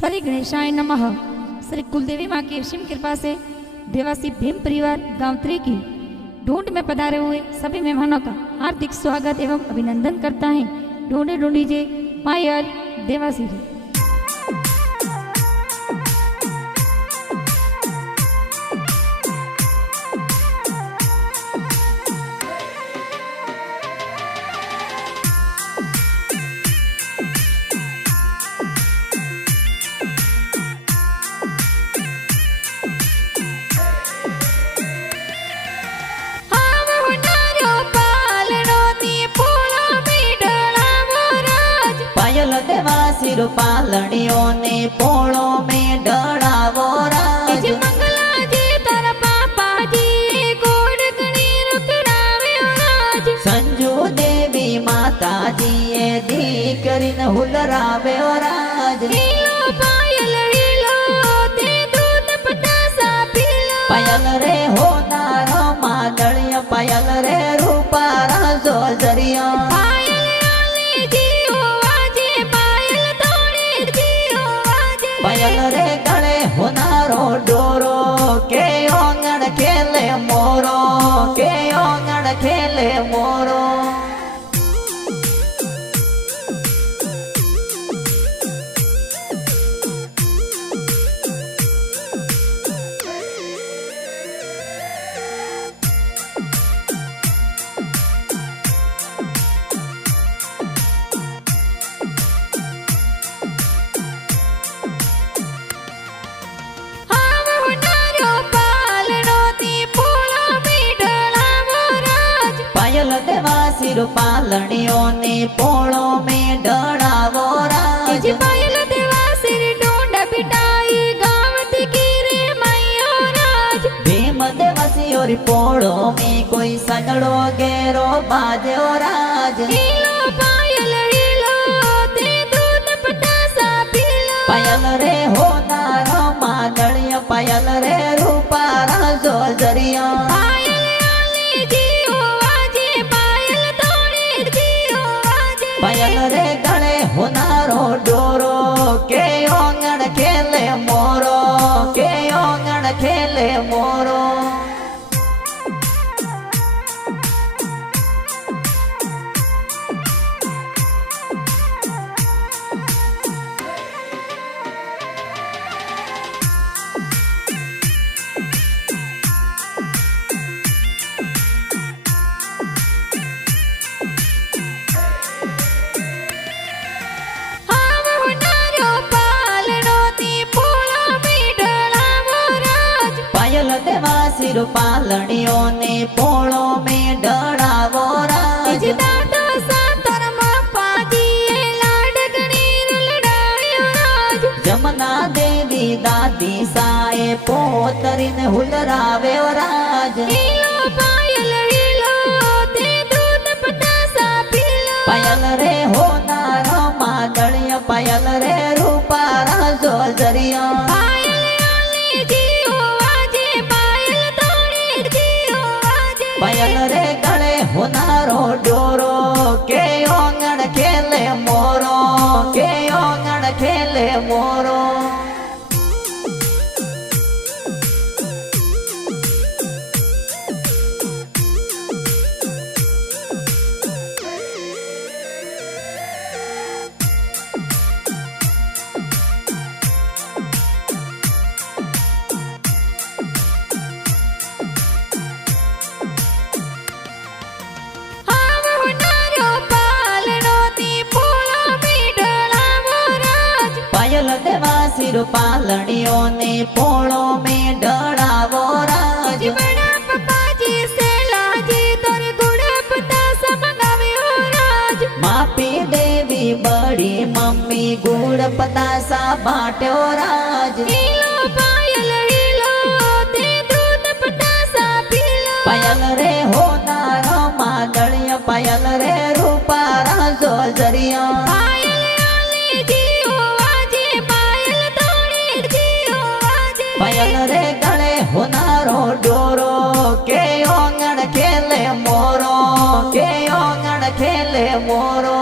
श्री गणेशाय नमः। श्री कुलदेवी माँ की असीम कृपा से देवासी भीम परिवार गांव त्रिकी ढूंढ में पधारे हुए सभी मेहमानों का हार्दिक स्वागत एवं अभिनंदन करता है। ढूंढे ढूंढीजे पायल देवासी जी। सिर पालड़ियों ने पोड़ो में डरावो राज। मंगला जी तारा पापा जी गोड़ गणी रुकड़ावे राज। संजू देवी माता जी ये दी करीन हुलरावे राज। हीलो पायल हीलो ते दूध पतासा पीलो। पायल रे हो नारो मादड़िया पायल रे रूपारा जोजरिया। पायल रे गले होनारो डोरो के ओंगण खेले मोरो के ओंगण खेले मोरो। सिर पालड़ियों ने पोड़ो में डरावो राज। पायल देवा सिर ढूंढ बिटाई गावत की रे मैयो राज। भीम देवासी और पोड़ो में कोई सगड़ो गेरो बाजो राज। हीलो पायल हीलो ते दूध पतासा पीलो। पायल रे हो नारो मादड़िया पायल रे रूपारा जोजरिया। पायल रे गले होनारो डोरो के ओंगण खेले मोरो के ओंगण खेले मोरो। सिर पालड़ियों ने पोड़ो में डरावो राज। जमुना देवी दादी साए पोतरिन हुलरावे राज। पायल हीलो ते दूध पतासा पीलो। पायल रे हो नारो मादड़िया पायल रे रूपारा जोजरिया। पायल रे गले होनारो डोरो के ओंगण खेले मोरो के ओंगण खेले मोरो। सिर पालड़ियों ने पोड़ो में डरावो राज। बड़ा पापा जी से लाजी तोरे गुड़ पतासा मंगावे हो राज। मापी देवी बड़ी मम्मी गुड़ पतासा बांटे राज। हीलो पायल हीलो ते दूध पतासा पीलो। पायल रे हो नारो मादड़िया पायल रे रूपारा जोजरिया। पायल रे गले होनारो डोरो के ओंगण खेले मोरो के ओंगण खेले मोरो।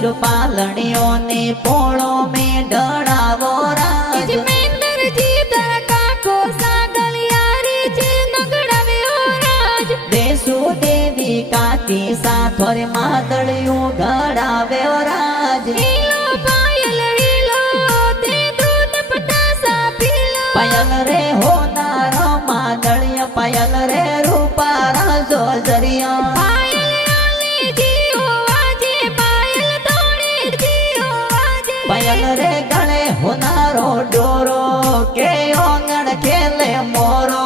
सिर पालणियों ने पोळो में डळावो राज मेंदर जी दरका को सागलियारी जी नगड़ावे ओ राज देसु देवी काकी साथोरे मादळियों घडावे ओ राज हीलो पायल हीलो ते दूध पटासा पीलो पायल रे होनार मादळिया पायल रे रूपारा जोजरिया पायल आले जी ओ आजे पायल तोड़े जी ओ आजे पायल रे गळे होनारो डोरो के ओंगण खेले मोरो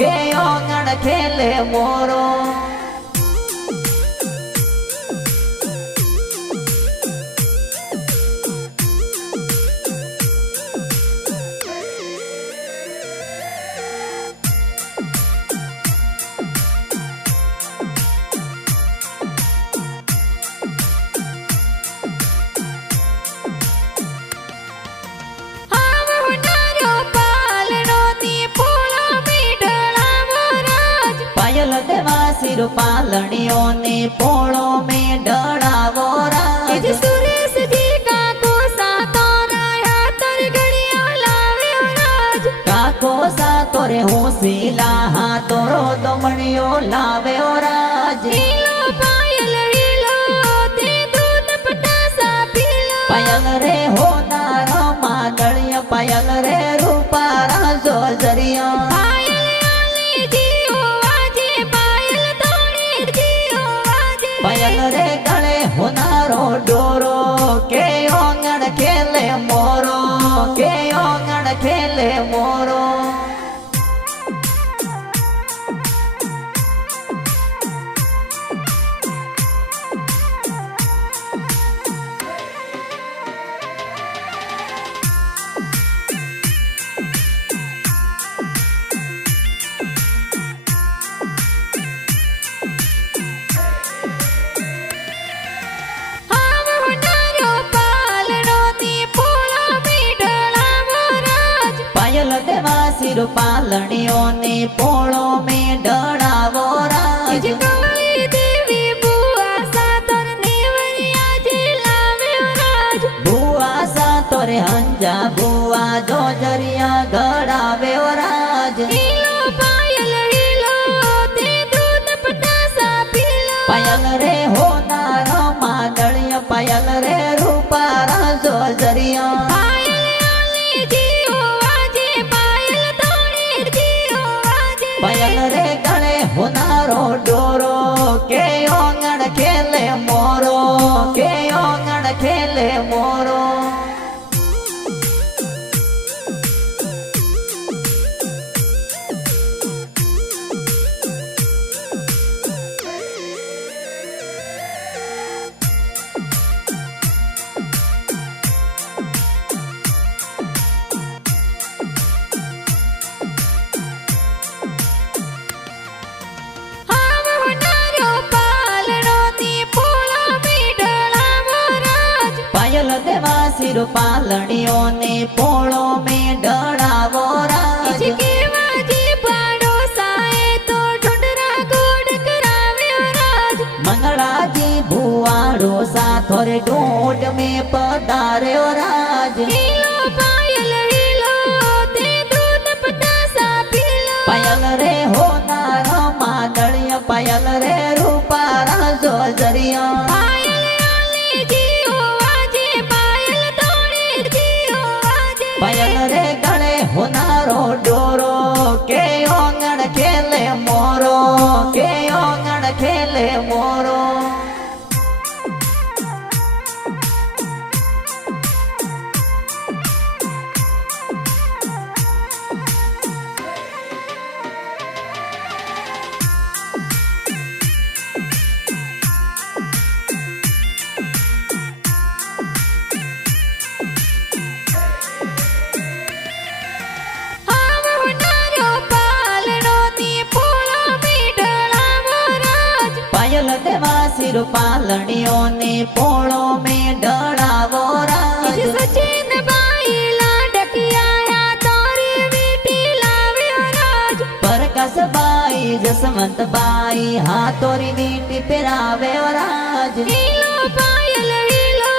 के ओंगण खेले मोरो हाव होनारो पालनो नी पोळो में डळावो राज पायल देवा सिर पालणियों ने पोळो में डळावो राज जे सुरेश जी का कोसा तोराया तर घड़िया लावे ओ राज काको सा तोरे होसीला हाथोरो दमणियो लावे ओ राज हीलो पायल हीलो ते दूध पटासा पीलो पायल रे होनार मादळिया पायल रे रूपारा जोजरिया पायल आले जी ओ आजे पायल तोड़े जी ओ आजे पायल रे गळे होनारो डोरो के ओंगण खेले मोरो के ओंगण खेले मोरो हाव होनारो पालनो नी पोळो में डळावो राज पायल देवा सिर पालणियों ने पोळो में डळावो राज जे काली देवी बुआ सातर नेवरिया जे लावे ओ राज बुआ सा तोरे हंजा बुआ जोजरिया घडावे ओ राज हीलो पायल हीलो ते दूध पटासा पीलो पायल रे होनार मादळिया पायल रे रूपारा जोजरिया पायल आले जी ओ आजे पायल तोड़े जी ओ आजे पायल रे गळे होनारो डोरो के ओंगण खेले मोरो के ओंगण खेले मोरो हाव होनारो पालनो नी पोळो में डळावो राज पायल देवा सिर पालणियों ने पोळो में डळावो राज जे केवा जी पाडो साए तो ढोंडरा गोड करावे ओ राज मंगला जी भुआड़ो साथोरे ढूंढ में पधारे ओ राज हीलो पायल हीलो ते दूध पटासा पीलो पायल रे होनार मादळिया पायल रे रूपारा जोजरिया पायल आले जी ओ आजे पायल तोड़े जी ओ आजे पायल रे गळे होनारो डोरो के ओंगण खेले मोरो के ओंगण खेले मोरो हाव होनारो पालनो नी पोळो में डळावो राज पायल देवा सिर पालणियों ने पोळो में डळावो राज जे सचिन बाई लाडकिया या तोरी वीटी लावे ओ राज परकस बाई जसवंत बाई हाथोरी वीटी पेरावे ओ राज हीलो पायल हीलो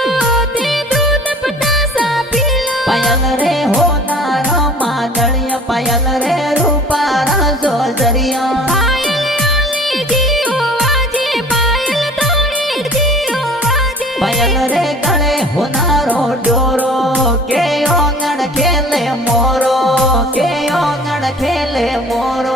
पायल रे होनार मादळिया पायल रे रूपार जोजरिया पायल रे गळे होनारो डोरो के ओंगण खेले मोरो के ओंगण खेले मोरो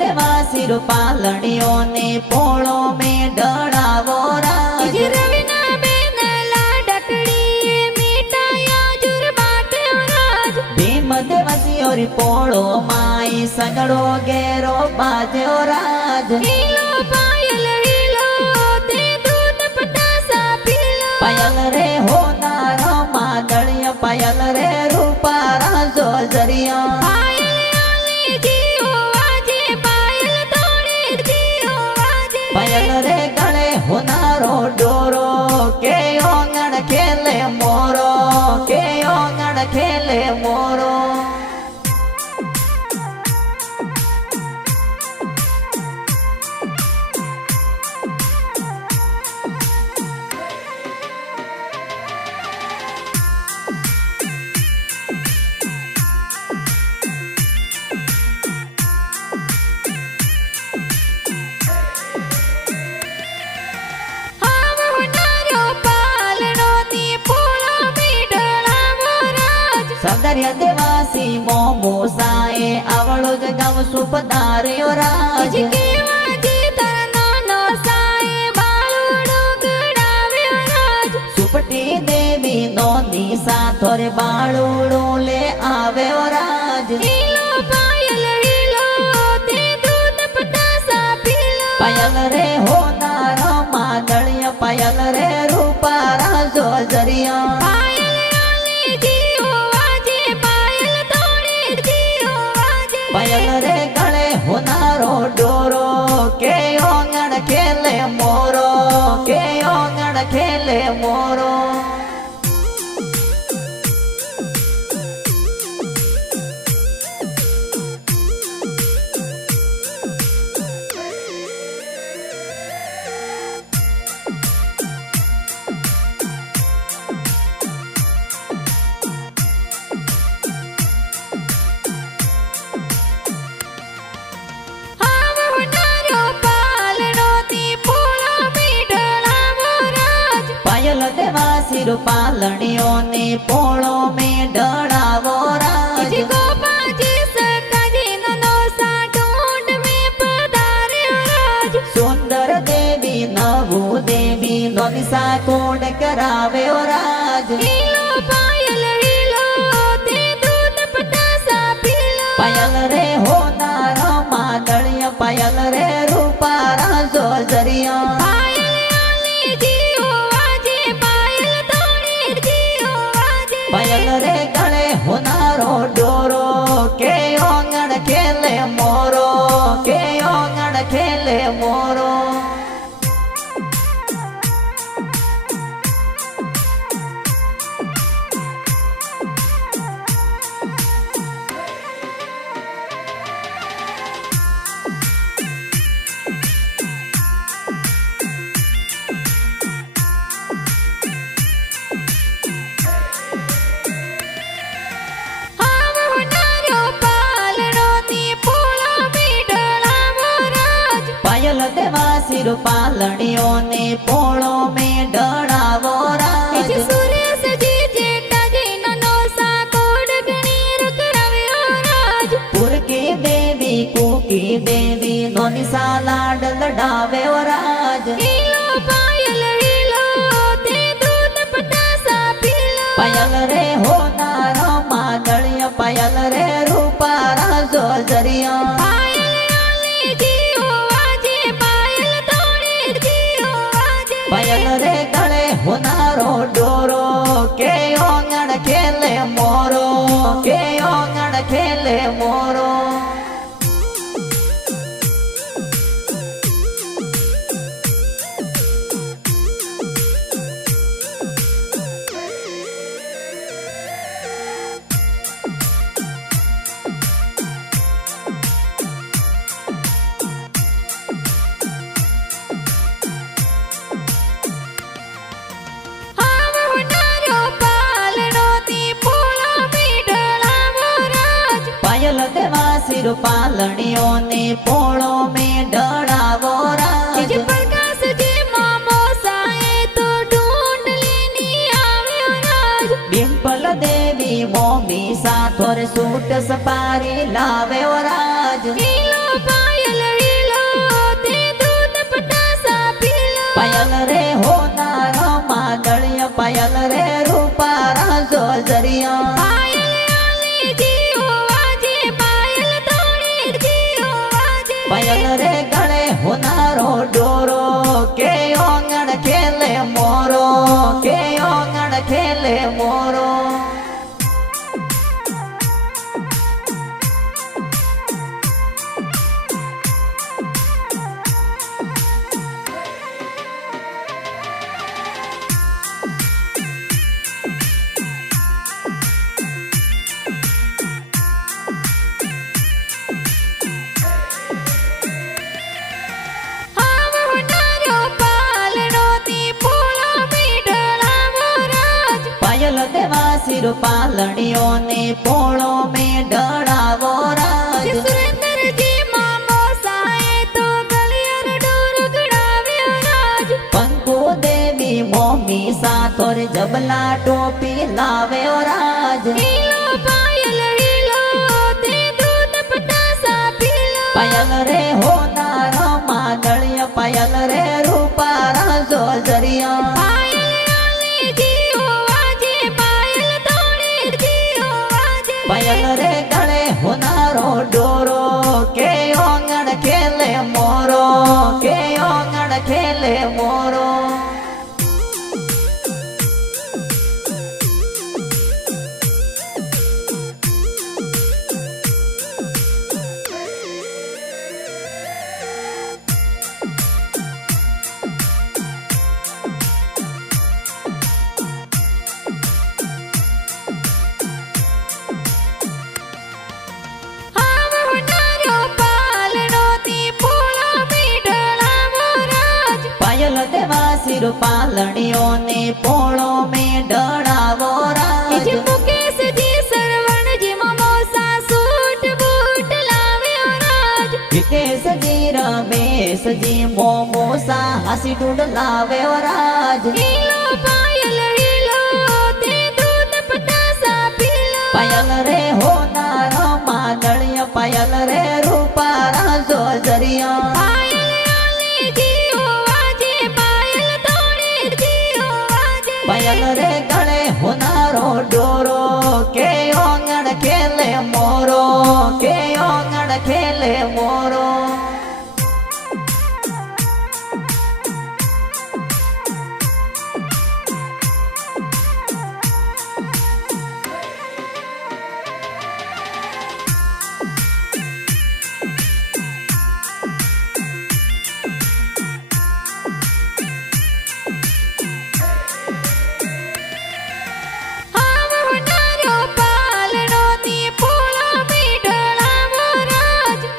देवासी पालणियों ने पोळो में डरावो राज भीम देवासी और पोळो माई सगड़ो गेरो बाजो राज पायल रे होनार मादळिया पायल रे रूपारा जोजरिया पायल रे गळे होनारो डोरो के ओंगण खेले मोरो के ओंगण खेले मोरो सौंदर्य देवासी मोमोसाए आवळो ज गाव सुपधार्यो राज सुपटी देवी नोनी साथोरे बाळुडो ले आव्यो राज पायल रे होनार मादळिया पायल रे रूपारा जोजरिया पायल रे गळे होनारो डोरो के ओंगण खेले मोरो के ओंगण खेले मोरो देवासी पालणियों ने पोळो में डरावो राज सुंदर देवी नवु देवी नोनिसा कोड करावे राज पायल रे होनार मादळिया पायल रे रूपारा जोजरिया पायल रे गळे होनारो डोरो के ओंगण खेले मोरो के ओंगण खेले मोरो देवासी पालणियों ने पोळो में डरावो राज पुरकी देवी कुकी देवी नोनिसा लाड लडावे राज पायल रे होनार मादळिया पायल रे रूपारा जोजरिया पायल रे गळे होनारो डोरो के ओंगण खेले मोरो के ઓંગણ ખેલે મોરો દેવાસી પાલણીઓ ને પોળો મેં ઢળાવો રાજ પ્રકાશ જે મામો સાએ તો ઢૂંઢ લેની આવ્યો રાજ ડિમ્પલ દેવી મોમી સાથોર સૂટ સપારી લાવ્યો રાજ હીલો પાયલ હીલો તે દૂધ પટાસા પીલો પાયલ રે હોનાર માદળિય પાયલ રે રૂપા રાજો જરિયા પાયલ રે ગળે હોનારો ડોરો કે ઓંગણ ખેલે મોરો કે ઓંગણ ખેલે મોરો દેવાસી પાલણીઓ ને પોળો મેં ઢળાવો રાજ સુરેન્દ્રજી મામો સાએ તો ગલિયર ડોર ગડાવ્યો રાજ પંકુ દેવી મોમી સાથોર જબલા ટોપી લાવ્યો રાજ હીલો પાયલ હીલો તે દૂધ પટાસા પીલો પાયલ રે હોનાર માદળિય પાયલ રે રૂપા રાજો જરિયા પાયલ રે ગળે હોનારો ડોરો કે ઓંગણ ખેલે મોરો કે ઓંગણ ખેલે મોરો દેવાસી પાલણીઓ ને પોળો મેં ઢળાવો રાજ મુકેશજી સરવણજી મમોસા સૂટ બૂટ લાવ્યો રાજ વિકેશજી રમેશજી મોમોસા હાસી ડૂડ લાવ્યો રાજ હીલો પાયલ હીલો તે દૂધ પટાસા પીલો પાયલ રે હોનાર માદળિય પાયલ રે રૂપા રાજો જરિયા પાયલ રે ગળે હોનારો ડોરો કે ઓંગણ ખેલે મોરો કે ઓંગણ ખેલે મોરો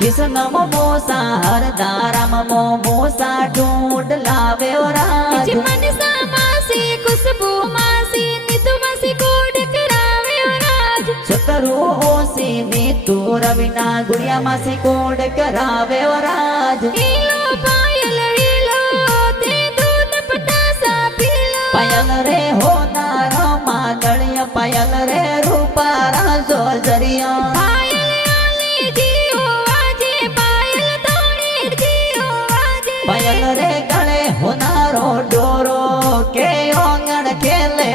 કિશન મોમોસા હરદારામ મોમોસા ઢૂંઢ લાવ્યો રાજ મનસા માસી ખુશ્બુ માસી નીતુ માસી કોડ કરાવ્યો રાજ સતરુ ઓસી નીતુ રવિના ગુડિયા માસી કોડ કરાવ્યો રાજ હીલો પાયલ હીલો તે દૂધ પટાસા પીલો પાયલ રે હોનાર માદળિય પાયલ રે રૂપા રાજો જરિયા પાયલ રે ગળે હોનારો ડોરો કે ઓંગણ ખેલે